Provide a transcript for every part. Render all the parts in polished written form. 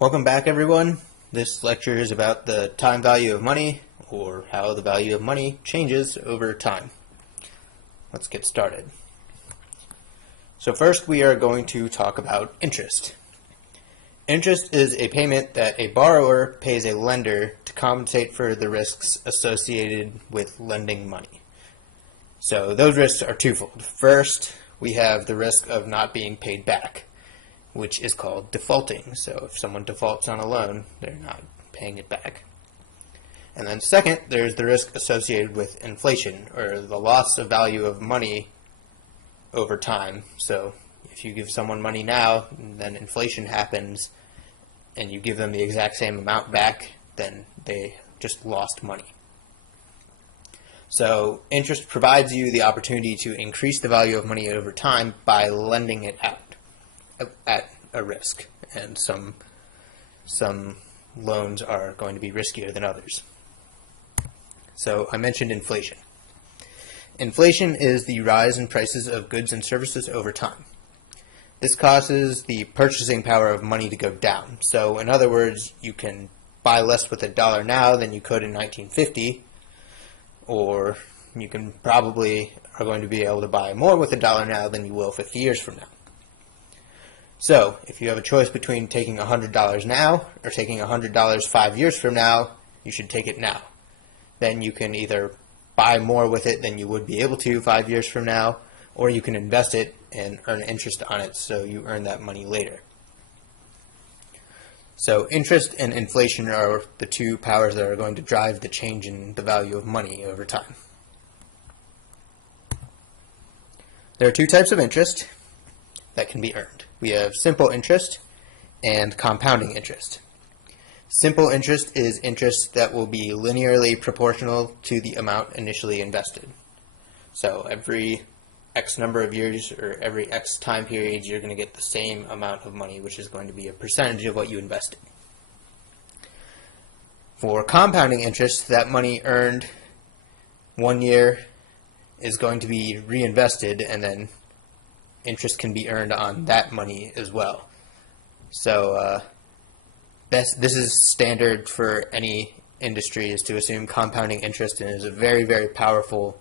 Welcome back, everyone. This lecture is about the time value of money, or how the value of money changes over time. Let's get started. So first we are going to talk about interest. Interest is a payment that a borrower pays a lender to compensate for the risks associated with lending money. So those risks are twofold. First, we have the risk of not being paid back, which is called defaulting. So if someone defaults on a loan, they're not paying it back. And then second, there's the risk associated with inflation, or the loss of value of money over time. So if you give someone money now, then inflation happens, and you give them the exact same amount back, then they just lost money. So interest provides you the opportunity to increase the value of money over time by lending it out at a risk, and some loans are going to be riskier than others. So I mentioned inflation. Inflation is the rise in prices of goods and services over time. This causes the purchasing power of money to go down. So in other words, you can buy less with $1 now than you could in 1950, or you can probably are going to be able to buy more with $1 now than you will 50 years from now. So, if you have a choice between taking $100 now or taking $100 5 years from now, you should take it now. Then you can either buy more with it than you would be able to 5 years from now, or you can invest it and earn interest on it so you earn that money later. So interest and inflation are the two powers that are going to drive the change in the value of money over time. There are two types of interest that can be earned. We have simple interest and compounding interest. Simple interest is interest that will be linearly proportional to the amount initially invested. So every X number of years or every X time periods, you're going to get the same amount of money, which is going to be a percentage of what you invested. For compounding interest, that money earned 1 year is going to be reinvested, and then interest can be earned on that money as well. So this is standard for any industry, is to assume compounding interest, and is a very, very powerful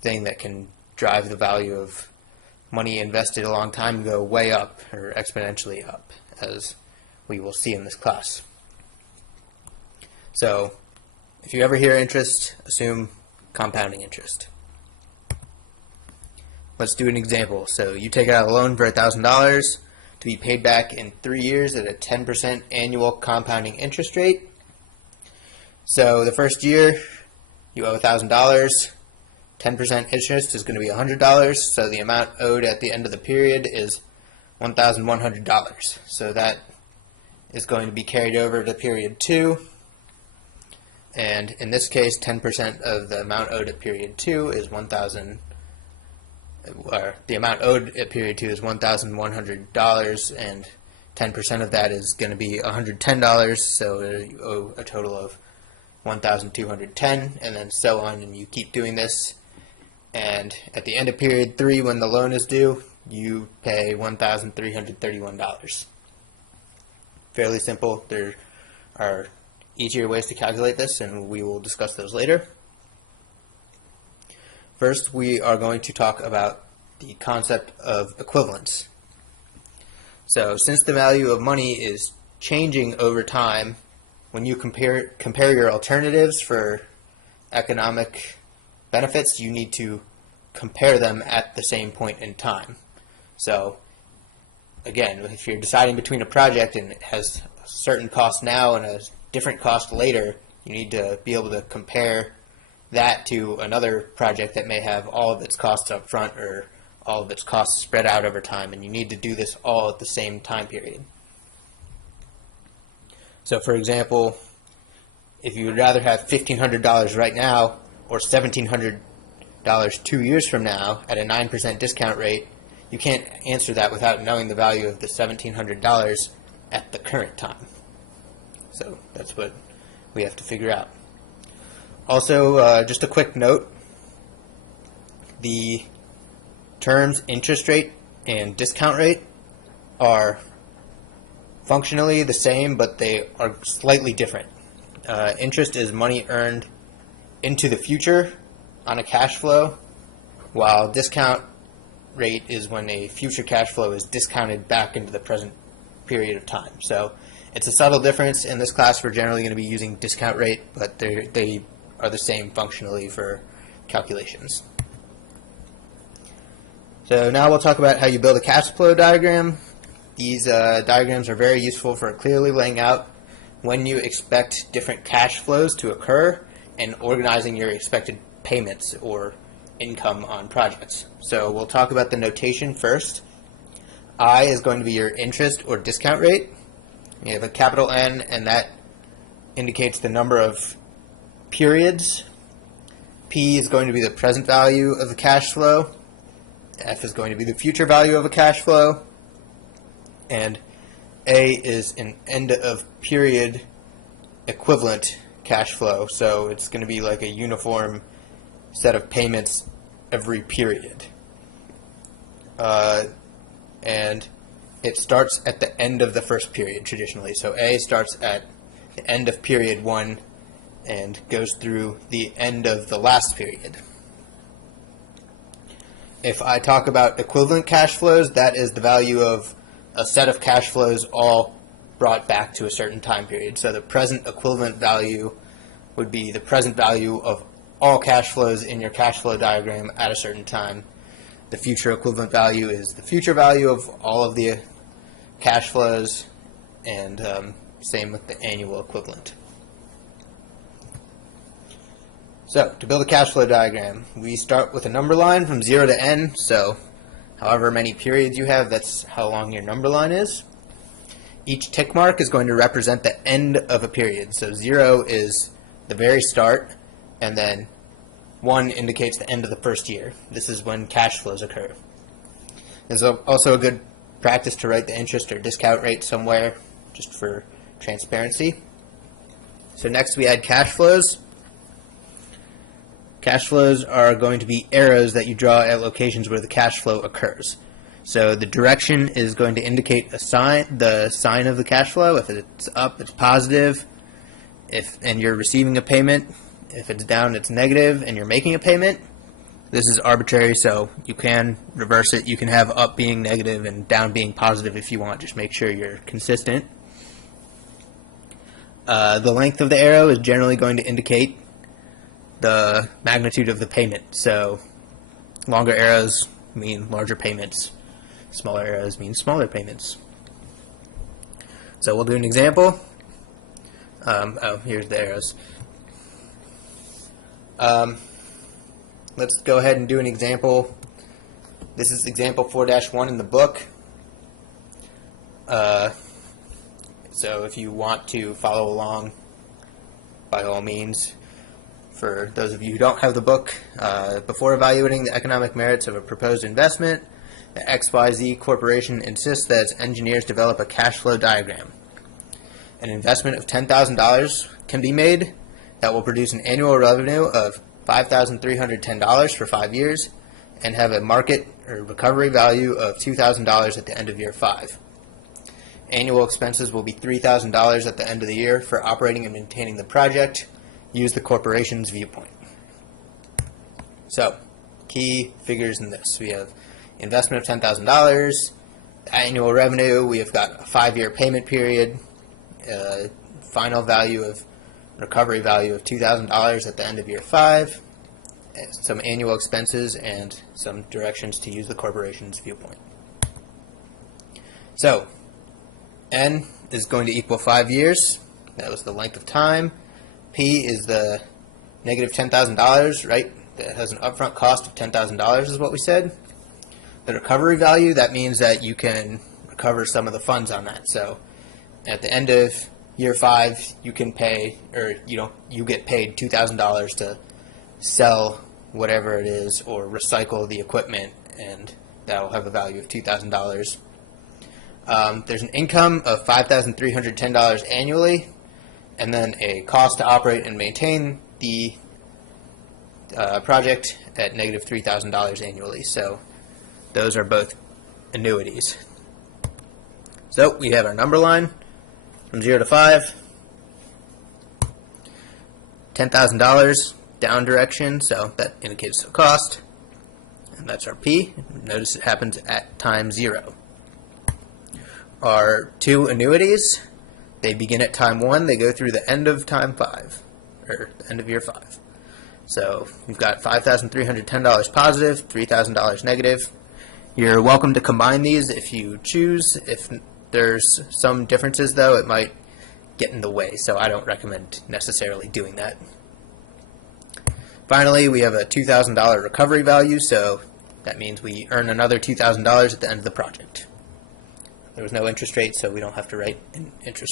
thing that can drive the value of money invested a long time go way up, or exponentially up, as we will see in this class. So if you ever hear interest, assume compounding interest. Let's do an example. So you take out a loan for $1,000 to be paid back in 3 years at a 10% annual compounding interest rate. So the first year you owe $1,000. 10% interest is going to be $100. So the amount owed at the end of the period is $1,100. So that is going to be carried over to period 2. And in this case, 10% of the amount owed at period 2 is the amount owed at period 2 is $1,100, and 10% of that is going to be $110, so you owe a total of $1,210, and then so on, and you keep doing this. And at the end of period 3, when the loan is due, you pay $1,331. Fairly simple. There are easier ways to calculate this, and we will discuss those later. First, we are going to talk about the concept of equivalence. So since the value of money is changing over time, when you compare your alternatives for economic benefits, you need to compare them at the same point in time. So again, if you're deciding between a project and it has a certain cost now and a different cost later, you need to be able to compare that to another project that may have all of its costs up front or all of its costs spread out over time, and you need to do this all at the same time period. So for example, if you would rather have $1,500 right now or $1,700 2 years from now at a 9% discount rate, you can't answer that without knowing the value of the $1,700 at the current time. So that's what we have to figure out. Also, just a quick note, the terms interest rate and discount rate are functionally the same, but they are slightly different. Interest is money earned into the future on a cash flow, while discount rate is when a future cash flow is discounted back into the present period of time. So it's a subtle difference. In this class, we're generally going to be using discount rate, but they are the same functionally for calculations. So now we'll talk about how you build a cash flow diagram. These diagrams are very useful for clearly laying out when you expect different cash flows to occur and organizing your expected payments or income on projects. So we'll talk about the notation first. I is going to be your interest or discount rate. You have a capital N, and that indicates the number of periods. P is going to be the present value of the cash flow. F is going to be the future value of a cash flow. And A is an end of period equivalent cash flow. So it's going to be like a uniform set of payments every period. And it starts at the end of the first period traditionally. So A starts at the end of period 1 and goes through the end of the last period. If I talk about equivalent cash flows, that is the value of a set of cash flows all brought back to a certain time period. So the present equivalent value would be the present value of all cash flows in your cash flow diagram at a certain time. The future equivalent value is the future value of all of the cash flows, and same with the annual equivalent. So to build a cash flow diagram, we start with a number line from 0 to n. So however many periods you have, that's how long your number line is. Each tick mark is going to represent the end of a period. So 0 is the very start, and then 1 indicates the end of the first year. This is when cash flows occur. There's also a good practice to write the interest or discount rate somewhere, just for transparency. So next we add cash flows. Cash flows are going to be arrows that you draw at locations where the cash flow occurs. So the direction is going to indicate a sign, the sign of the cash flow. If it's up, it's positive, and you're receiving a payment. If it's down, it's negative, and you're making a payment. This is arbitrary, so you can reverse it. You can have up being negative and down being positive if you want. Just make sure you're consistent. The length of the arrow is generally going to indicate the magnitude of the payment. So longer arrows mean larger payments. Smaller arrows mean smaller payments. So we'll do an example. Here's the arrows. Let's go ahead and do an example. This is example 4-1 in the book. So if you want to follow along, by all means. For those of you who don't have the book, before evaluating the economic merits of a proposed investment, the XYZ Corporation insists that its engineers develop a cash flow diagram. An investment of $10,000 can be made that will produce an annual revenue of $5,310 for 5 years and have a market or recovery value of $2,000 at the end of year 5. Annual expenses will be $3,000 at the end of the year for operating and maintaining the project. Use the corporation's viewpoint. So, key figures in this. We have investment of $10,000, annual revenue, we have got a 5-year payment period, final value of recovery value of $2,000 at the end of year 5, some annual expenses, and some directions to use the corporation's viewpoint. So, N is going to equal 5 years. That was the length of time. P is the negative $10,000, right? That has an upfront cost of $10,000 is what we said. The recovery value, that means that you can recover some of the funds on that. So at the end of year 5, you can pay, or you get paid $2,000 to sell whatever it is or recycle the equipment, and that will have a value of $2,000. There's an income of $5,310 annually, and then a cost to operate and maintain the project at negative $3,000 annually. So those are both annuities. So we have our number line. from 0 to 5. $10,000 down direction, so that indicates the cost. And that's our P. Notice it happens at time 0. Our two annuities, they begin at time 1, they go through the end of time 5, or the end of year 5. So we've got $5,310 positive, $3,000 negative. You're welcome to combine these if you choose. If there's some differences, though, it might get in the way, so I don't recommend necessarily doing that. Finally, we have a $2,000 recovery value, so that means we earn another $2,000 at the end of the project. There was no interest rate, so we don't have to write an interest